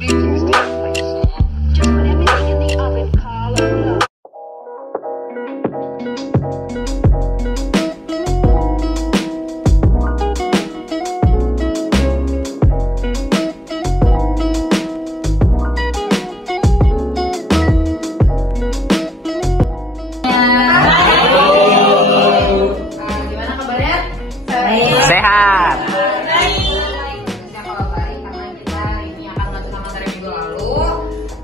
Sehat.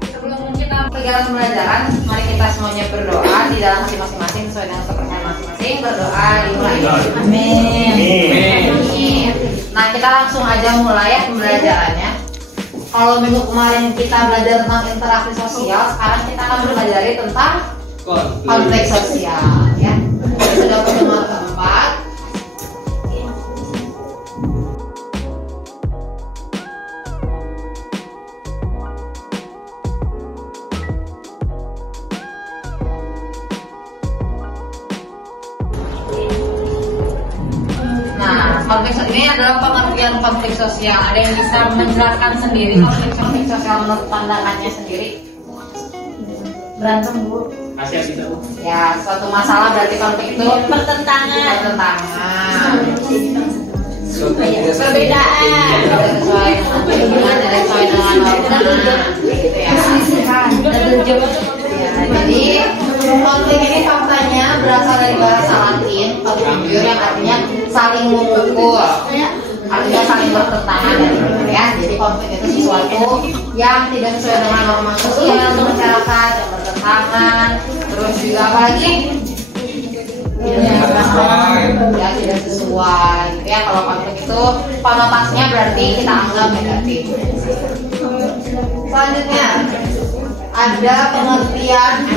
Sebelum kita kegiatan pembelajaran, mari kita semuanya berdoa di dalam hati masing-masing sesuai dengan kepercayaan masing-masing. Berdoa dimulai. Amin. Nah, kita langsung aja mulai ya pembelajarannya. Kalau minggu kemarin kita belajar tentang interaksi sosial, sekarang kita akan belajar tentang konflik sosial. Ya, sudah pertemuan keempat. Konflik ini adalah pengertian konflik sosial. Ada yang bisa menjelaskan sendiri konflik sosial menurut pandangannya sendiri? Berantem, Bu. Asia bisa, Bu. Ya, suatu masalah berarti konflik itu Pertentangan. Perbedaan. Sesuai dengan norma. Gitu ya. Jadi konflik ini faktanya berasal dari bahasa Latin konfliktio yang artinya saling memukul, artinya saling bertentangan ya. Jadi konflik itu sesuatu yang tidak sesuai dengan norma sosial masyarakat, yang bertentangan, terus juga apa lagi? Ya tidak sesuai gitu ya. Kalau konflik itu konotasinya berarti kita anggap negatif. Selanjutnya ada pengertian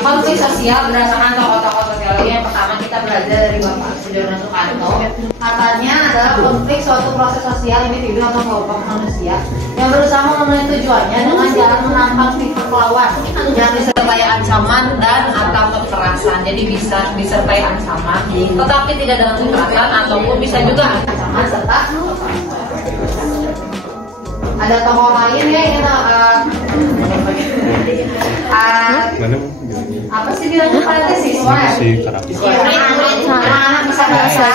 konflik sosial berdasarkan tokoh-tokoh sosiologi. Yang pertama kita belajar dari Bapak Sujono Sukanto. Katanya adalah konflik suatu proses sosial individu atau kelompok manusia yang berusaha memenuhi tujuannya dengan jalan menantang pihak lawan yang disertai ancaman dan atau kekerasan. Jadi bisa disertai ancaman, tetapi tidak dengan kekerasan, ataupun bisa juga ancaman serta kekerasan. Ada tokoh lain ya ini apa sih bilangnya pada siswa anak-anak bisa bahasa.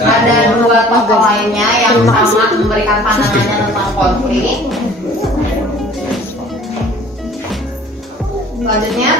Ada dua tokoh lainnya yang sama memberikan pandangannya tentang konflik. Selanjutnya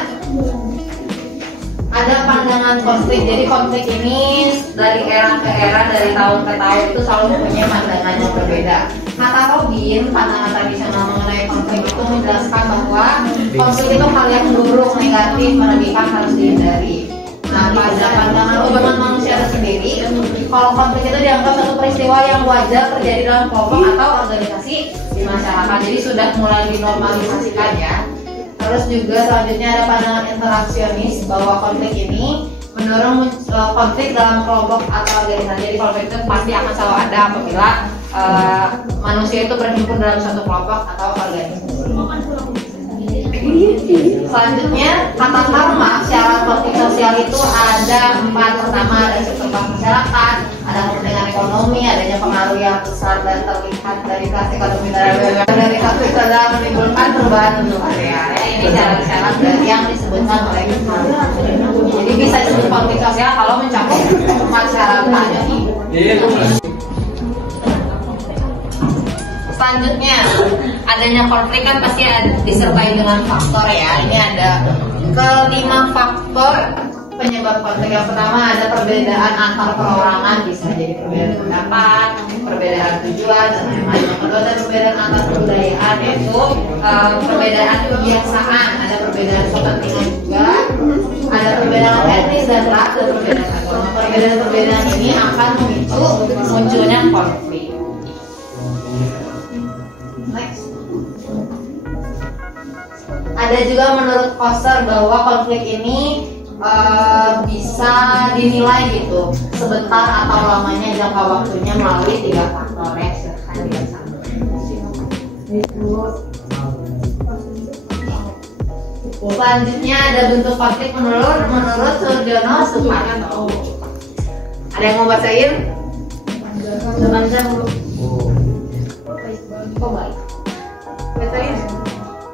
ada pandangan konflik. Jadi konflik ini dari era ke era, dari tahun ke tahun itu selalu punya pandangan yang berbeda. Kata Robin, pandangan tradisional mengenai konflik itu menjelaskan bahwa konflik itu hal yang buruk, negatif, merugikan, harus dihindari. Nah, pada pandangan hubungan manusia itu sendiri, kalau konflik itu dianggap satu peristiwa yang wajar terjadi dalam kelompok atau organisasi di masyarakat. Jadi sudah mulai dinormalisasikan ya. Terus juga selanjutnya ada pandangan interaksionis bahwa konflik ini mendorong konflik dalam kelompok atau organisasi. Jadi konflik itu pasti akan selalu ada apabila manusia itu berhimpun dalam satu kelompok atau organisasi. Selanjutnya kata Karma, syarat konflik sosial itu ada 4. Pertama ada struktur masyarakat, ada kepentingan ekonomi, adanya pengaruh yang besar dan terlihat dari kelas ekonomi dari konflik dalam menimbulkan perubahan bentuk area. Ini syarat-syarat yang disebutkan oleh Karma. Jadi bisa disebut konflik sosial kalau mencakup 4 syarat tadi. Selanjutnya, adanya konflik kan pasti disertai dengan faktor ya. Ini ada kelima faktor penyebab konflik. Yang pertama ada perbedaan antar perorangan, bisa jadi perbedaan pendapat, perbedaan tujuan, dan lain-lain. Yang kedua ada perbedaan antar kebudayaan, yaitu perbedaan kebiasaan, ada perbedaan kepentingan juga, ada perbedaan etnis dan ras, dan perbedaan agama. Perbedaan-perbedaan ini akan memicu munculnya konflik. Next. Ada juga menurut Koster bahwa konflik ini bisa dinilai gitu sebentar atau lamanya jangka waktunya melalui 3 faktor ya. Silahkan dilihat sama. Selanjutnya ada bentuk konflik menurut Sujono Sukanto. Ada yang mau bacain? Kok baik? Betulnya?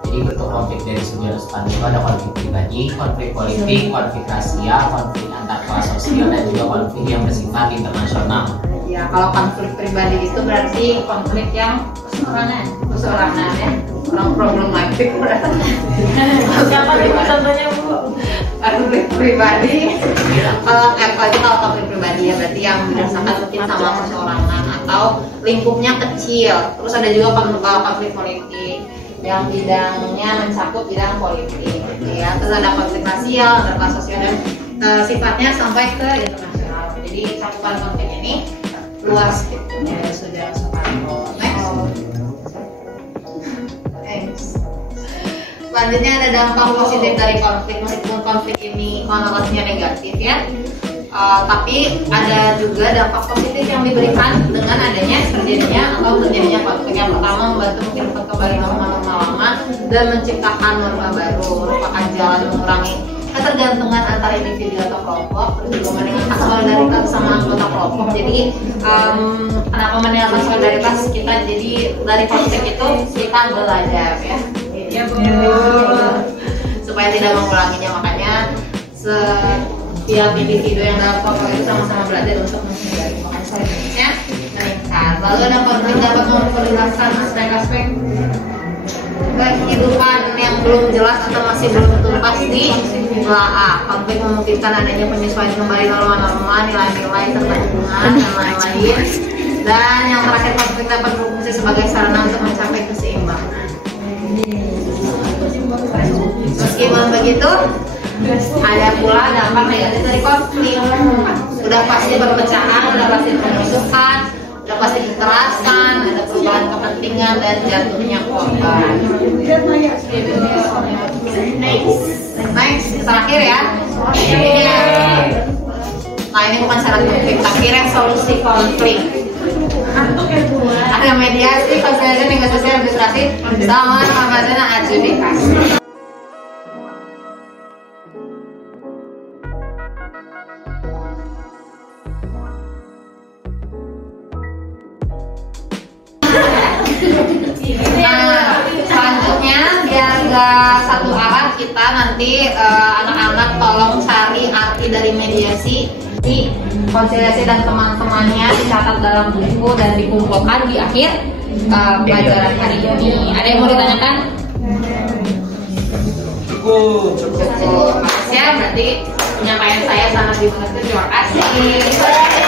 Jadi bentuk konflik dari segi span itu ada konflik pribadi, konflik politik, konflik rasial, konflik antar kelas sosial, dan juga konflik yang bersifat internasional. Ya, kalau konflik pribadi itu berarti konflik yang perseorangan ya, orang problematik berarti. Siapa nih Bu contohnya Bu? Konflik pribadi, kalau konflik pribadi ya berarti yang dirasakan mungkin sama seseorangan atau lingkupnya kecil. Terus ada juga konflik politik yang bidangnya mencakup bidang politik ya. Terus ada konflik rasial, antar kelas sosial, dan sifatnya sampai ke internasional. Jadi cakupan konflik ini luas gitu ya, sudah Soekarno. Next. Selanjutnya ada dampak positif dari konflik. Meskipun konflik ini konotasinya negatif ya, tapi ada juga dampak positif yang diberikan dengan adanya terjadinya konflik. Yang pertama, membantu menghidupkan kembali norma-norma lama dan menciptakan norma baru, merupakan jalan mengurangi ketergantungan antar individu atau kelompok, terus juga meningkatkan solidaritas sama anggota kelompok. Jadi kenapa meningkatkan solidaritas kita? Jadi dari konflik itu kita beradab ya. Ya supaya tidak mengulanginya, makanya setiap individu yang dalam kelompok itu sama-sama belajar untuk menghindari, makanya solidaritasnya meningkat. Lalu ada konflik dapat memperjelaskan aspek-aspek kehidupan yang belum jelas atau masih belum tuntas di telaah. Konflik memungkinkan adanya penyesuaian kembali norma-norma, nilai-nilai, serta hubungan dan lain-lain. Dan yang terakhir, konflik dapat berfungsi sebagai sarana untuk mencapai keseimbangan. Meskipun begitu, ada pula dampak negatif dari konflik. Udah pasti perpecahan, udah pasti pemusuhan, udah pasti kekerasan, ada perubahan kepentingan dan jatuhnya korban. Next, terakhir ya. Nah, ini bukan syarat konflik, tapi resolusi konflik. Ada mediasi, konsiliasi, negosiasi, administrasi, sama pembahasan adjudikasi. Selanjutnya biar nggak satu arah, kita nanti anak-anak tolong cari arti dari mediasi, konsiliasi dan teman-temannya dicatat dalam buku dan dikumpulkan di akhir pelajaran hari ini. Ada yang mau ditanyakan? Cukup. Ya, berarti penyampaian saya sangat dimengerti. Terima kasih.